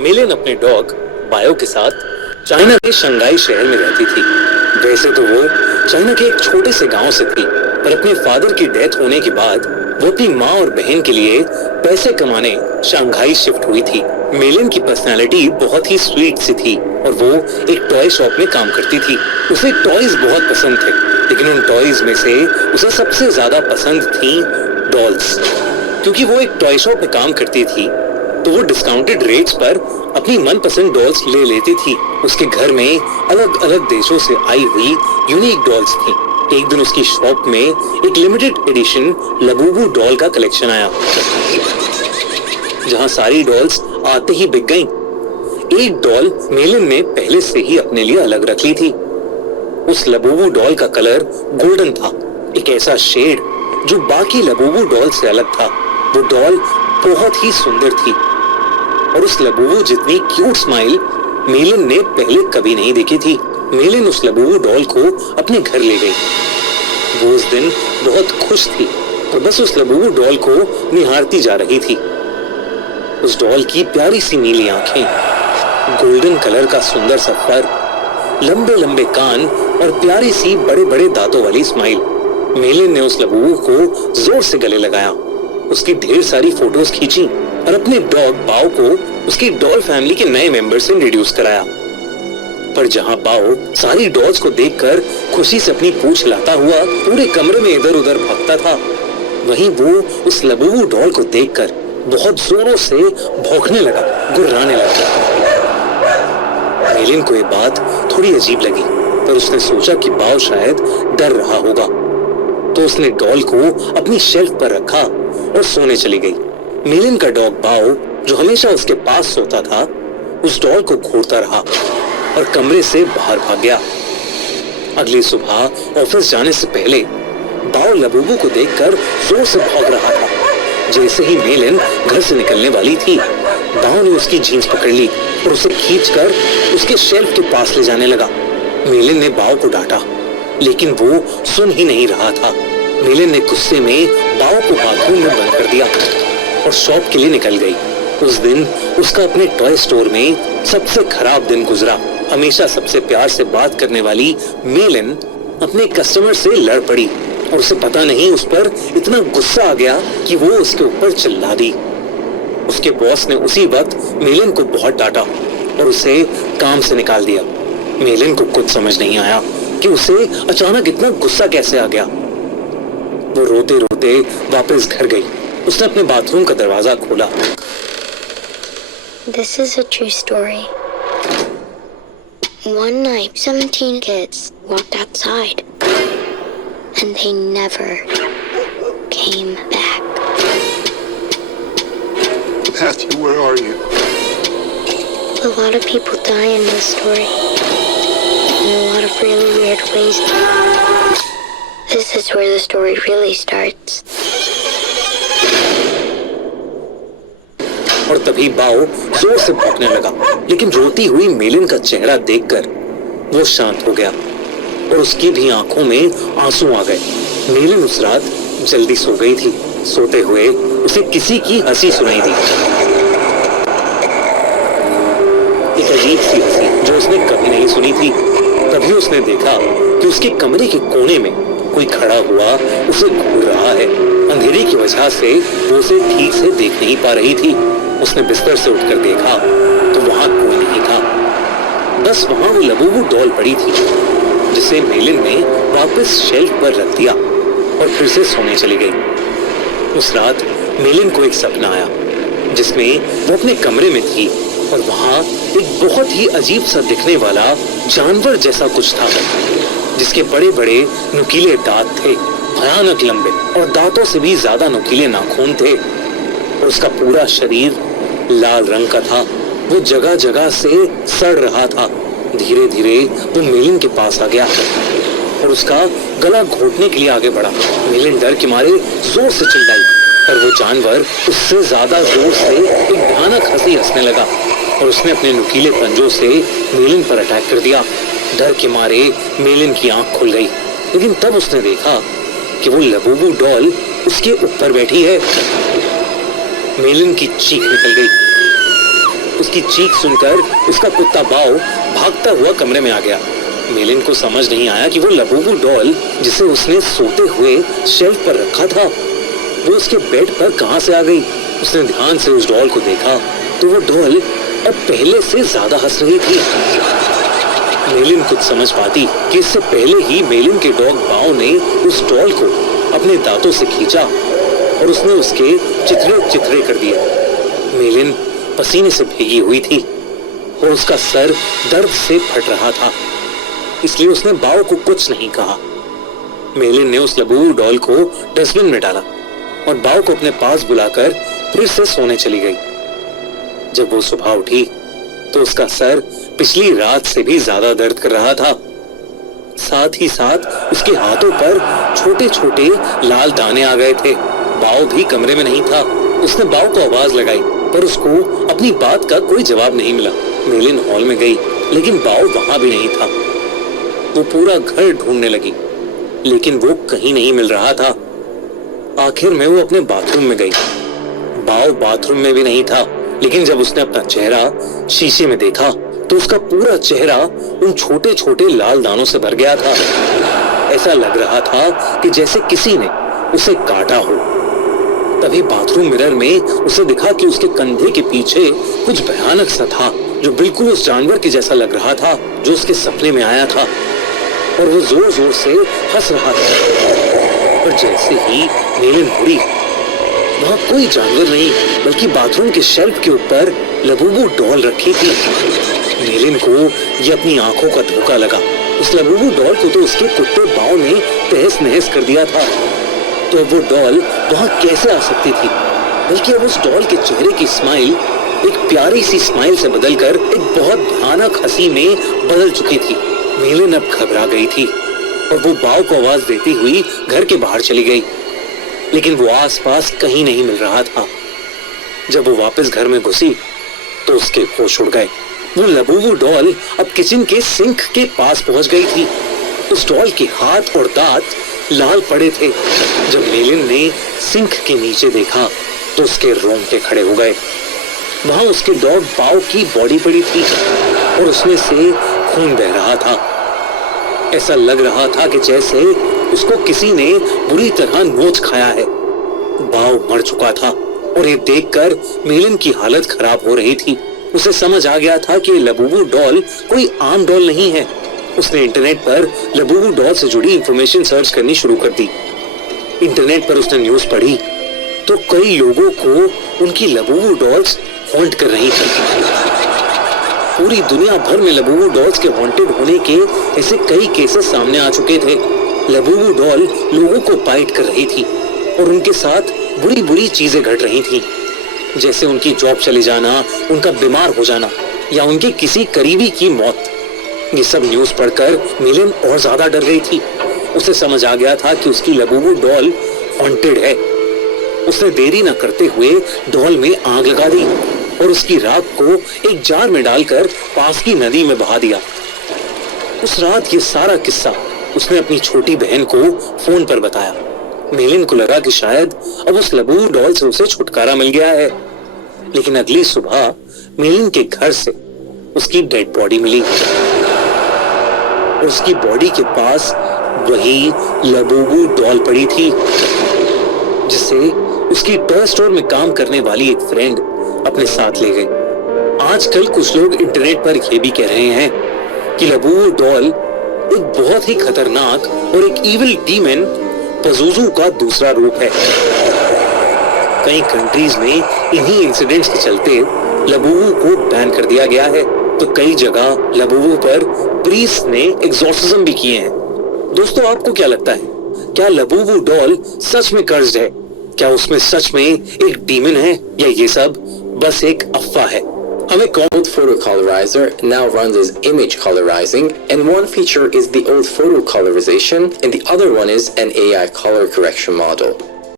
मिलिन अपने dog bio के साथ चाइना के शंघाई शहर में रहती थी। वैसे तो वो चाइना के एक छोटे से गांव से थी, पर अपने फादर की डेथ होने के बाद वो अपनी माँ और बहन के लिए पैसे कमाने शंघाई शिफ्ट हुई थी। मिलिन की पर्सनालिटी बहुत ही स्वीट सी थी और वो एक टॉय शॉप में काम करती थी। उसे टॉयज बहुत पसंद थे, लेकिन उन टॉयज में से उसे सबसे ज्यादा पसंद थी डॉल्स। क्योंकि वो एक टॉय शॉप में काम करती थी तो वो डिस्काउंटेड रेट्स पर अपनी मनपसंद डॉल्स ले लेती थी। उसके घर में अलग अलग देशों से आई हुई यूनिक डॉल्स थी। एक दिन उसकी शॉप में एक लिमिटेड एडिशन लबूबू डॉल का कलेक्शन आया, जहां सारी डॉल्स आते ही बिक गईं। एक डॉल मिलिन ने पहले से ही अपने लिए अलग रख ली थी। उस लबूबू डॉल का कलर गोल्डन था, एक ऐसा शेड जो बाकी लबूबू डॉल से अलग था। वो डॉल बहुत ही सुंदर थी और उस लबूबू जितनी क्यूट स्माइल मिलिन ने पहले कभी नहीं देखी थी। मिलिन उस लबूबू डॉल को अपने घर ले गई। वो उस दिन बहुत खुश थी और बस उस लबूबू डॉल को निहारती जा रही थी। उस डॉल की प्यारी सी नीली आंखें, गोल्डन कलर का सुंदर सा फर, लंबे लंबे कान और प्यारी सी बड़े बड़े दांतों वाली स्माइल। मिलिन ने उस लबूबू को जोर से गले लगाया, उसकी ढेर सारी फोटोज खींची और अपने डॉग बाओ को उसकी डॉल फैमिली के नए मेंबर से इंट्रोड्यूस कराया। पर जहां बाओ सारी डॉल्स को देखकर खुशी से अपनी पूंछ हिलाता हुआ पूरे कमरे में इधर उधर भागता था, वहीं वो उस लबूबू डॉल को देखकर बहुत जोरों से भौंकने लगा, गुर्राने लगा। मिलिन को ये बात थोड़ी अजीब लगी, पर उसने सोचा कि बाओ शायद डर रहा होगा, तो उसने डॉल को अपनी शेल्फ पर रखा और सोने चली गई। मिलिन का डॉग बाओ, जो हमेशा उसके पास सोता था, उस डॉल को घूरता रहा और कमरे से बाहर भाग गया। अगली सुबह ऑफिस जाने से पहले बाओ लबूबू को देखकर जोर से भाग रहा था। जैसे ही मिलिन घर से निकलने वाली थी, बाओ ने उसकी जीन्स पकड़ ली और उसे खींचकर उसके शेल्फ के पास ले जाने लगा। मिलिन ने बाओ को डांटा, लेकिन वो सुन ही नहीं रहा था। मिलिन ने गुस्से में बाओ को बाथरूम में बंद कर दिया और शॉप के लिए निकल गई। उस दिन उसका अपने टॉय स्टोर में सबसे खराब दिन गुजरा। हमेशा सबसे प्यार से बात करने वाली मिलिन अपने कस्टमर से लड़ पड़ी और उसे पता नहीं उस पर इतना गुस्सा आ गया कि वो उसके ऊपर चिल्ला दी। उसके बॉस ने उसी वक्त मिलिन को बहुत डांटा और उसे काम से निकाल दिया। मिलिन को कुछ समझ नहीं आया कि उसे अचानक इतना गुस्सा कैसे आ गया। वो रोते रोते वापस घर गई। उसने अपने बाथरूम का दरवाजा खोला। This is a true story. One night, 17 kids walked outside, and they never came back. Matthew, where are you? A lot of people die in this story, in a lot of really weird ways. This is where the story really starts. और तभी बाओ जोर से भौंकने लगा, लेकिन रोती हुई मिलिन का चेहरा देखकर वो शांत हो गया और उसकी भी आंखों में आंसू आ गए। मिलिन उस रात जल्दी सो गई थी। सोते हुए उसे किसी की हंसी सुनाई दी, एक अजीब सी हंसी जो उसने कभी नहीं सुनी थी। तभी उसने देखा कि उसके कमरे के कोने में कोई खड़ा हुआ उसे घूर रहा है। अंधेरे की वजह से वो उसे ठीक से देख नहीं पा रही थी। उसने बिस्तर से उठकर देखा तो वहां कोई नहीं था, बस वहां वो लबूबू डॉल पड़ी थी, जिसे मिलिन ने वापस शेल्फ पर रख दिया और फिर से सोने चली गई। उस रात मिलिन को एक सपना आया जिसमें वो अपने कमरे में थी और वहां एक बहुत ही अजीब सा दिखने वाला जानवर जैसा कुछ था, जिसके बड़े बड़े नुकीले दांत थे, भयानक लंबे और दांतों से भी ज्यादा नुकीले नाखून थे और उसका पूरा शरीर लाल रंग का था। वो जगह जगह से सड़ रहा था। धीरे धीरे वो मिलिन के पास आ गया और उसका गला घोटने के लिए आगे बढ़ा। मिलिन डर के मारे जोर से चिल्लाई, पर वो जानवर उससे ज्यादा जोर से एक भयानक हंसी हंसने लगा और उसने अपने नुकीले पंजों से मिलिन पर अटैक कर दिया। डर के मारे मिलिन की आंख खुल गई, लेकिन तब उसने देखा कि वो लबूबू डॉल उसके ऊपर बैठी है। मिलिन की चीख निकल गई। उस उसकी चीख सुनकर उसका कुत्ता बाओ भागता हुआ कमरे में आ गया। मेलिन को समझ नहीं आया कि वो लबूबू डॉल जिसे उसने सोते हुए शेल्फ पर रखा था वो उसके बेड पर कहां से आ गई। उसने ध्यान से उस डॉल को देखा तो वो डॉल अब पहले से ज्यादा हंस रही थी। मेलिन कुछ समझ पाती कि इससे पहले ही मेलिन के डॉग बाओ ने उस डॉल को अपने दांतों से खींचा और उसने उसके चिथड़े चिथड़े कर दिए। मेलिन पसीने से भीगी हुई थी और उसका सर दर्द से फट रहा था, इसलिए उसने बाओ को कुछ नहीं कहा। मेलिन ने उस लबूबू डॉल को डस्टबिन में डाला और बाओ को अपने पास बुलाकर फिर से सोने चली गई। जब वो सुबह उठी तो उसका सर पिछली रात से भी ज्यादा दर्द कर रहा था। साथ ही साथ उसके हाथों पर छोटे छोटे लाल दाने आ गए थे। बाओ भी कमरे में नहीं था। उसने बाओ को आवाज लगाई पर उसको अपनी बात का कोई जवाब नहीं मिला। मेलिन हॉल में गई लेकिन बाओ वहां भी नहीं था। वो पूरा घर ढूंढने लगी लेकिन वो कहीं नहीं मिल रहा था। आखिर में वो अपने बाथरूम में गई। बाओ बाथरूम में भी नहीं था, लेकिन जब उसने अपना चेहरा शीशे में देखा तो उसका पूरा चेहरा उन छोटे छोटे लाल दानों से भर गया था। ऐसा लग रहा था कि जैसे किसी ने उसे काटा हो। तभी बाथरूम मिरर में उसे दिखा कि उसके कंधे के पीछे कुछ भयानक सा था जो बिल्कुल उस जानवर के जैसा लग रहा था जो उसके सपने में आया था, और वो जोर जोर से हंस रहा था। और जैसे ही मेलिन मुड़ी, वहां कोई जानवर नहीं बल्कि बाथरूम के शेल्फ के ऊपर लबूबू डॉल रखी थी। मेलिन को ये अपनी आंखों का धोखा लगा। उस लबूबू डॉल को तो उसके कुत्ते बाओ ने तहस नहस कर दिया था, तो अब वो डॉल वहां कैसे आ सकती थी? बल्कि अब उस डॉल के चेहरे की स्माइल एक प्यारी सी स्माइल से बदलकर एक बहुत भयानक हंसी में बदल चुकी थी। मेलिन अब घबरा गई थी और वो बाओ को आवाज देती हुई घर के बाहर चली गई, लेकिन वो आसपास कहीं नहीं मिल रहा था। जब वो वापस घर में घुसी तो उसके होश उड़ गए। वो लबूबू डॉल अब किचन के सिंक के पास पहुंच गई थी। उस डॉल के हाथ और दांत लाल पड़े थे। जब मेलिन ने सिंक के नीचे देखा तो उसके रोंगटे खड़े हो गए। वहां उसके डॉग बाओ की बॉडी पड़ी थी और उसमें से खून बह रहा था। ऐसा लग रहा था कि जैसे उसको किसी ने बुरी तरह नोच खाया है। बाओ मर चुका था और ये देखकर मेलिन की हालत खराब हो रही थी। उसे समझ आ गया था कि लबूबू डॉल कोई आम डॉल नहीं है। उसने इंटरनेट पर लबूबू डॉल से जुड़ी इंफॉर्मेशन सर्च करनी शुरू कर दी। इंटरनेट पर उसने न्यूज पढ़ी तो कई लोगों को उनकी लबूबू डॉल्स हॉन्ट कर रही थी। पूरी दुनिया भर में लबूबू डॉल्स के हॉन्टेड होने के ऐसे कई केसेस सामने आ चुके थे। लबूबू डॉल लोगों को बाइट कर रही थी और उनके साथ बुरी बुरी चीजें घट रही थी, जैसे उनकी जॉब चले जाना, उनका बीमार हो जाना या उनके किसी करीबी की मौत। ये सब न्यूज पढ़कर मेलिन और ज्यादा डर गई थी। उसे समझ आ गया था कि उसकी लबूबू डॉल हॉन्टेड है। उसने देरी न करते हुए डॉल में आग लगा दी और उसकी राख को एक जार में डालकर पास की नदी में बहा दिया। उस रात ये सारा किस्सा उसने अपनी छोटी बहन को फोन पर बताया। मेलिन को लगा कि शायद अब उस लबूबू डॉल से उसे छुटकारा मिल गया है, लेकिन अगली सुबह मेलिन के घर से उसकी डेड बॉडी मिली। उसकी बॉडी के पास वही लबूबू डॉल पड़ी थी जिसे उसकी टॉय स्टोर में काम करने वाली एक फ्रेंड अपने साथ ले गई। आजकल कुछ लोग इंटरनेट पर यह भी कह रहे हैं कि लबूबू डॉल एक बहुत ही खतरनाक और एक इविल डीमन पज़ुज़ू का दूसरा रूप है। कई कंट्रीज में इन्हीं इंसिडेंट्स के चलते लबूबू को बैन कर दिया गया है, तो कई जगह लबूबू पर प्रीस्ट ने एग्जॉर्सिज्म भी किए हैं। दोस्तों, आपको क्या लगता है, क्या लबूबू डॉल सच में कर्स्ड है? क्या उसमें सच में एक डीमन है या ये सब बस एक अफवाह है? Hame Old Photo Colorizer now runs as image colorizing, and one feature is the old photo colorization and the other one is an AI color correction model.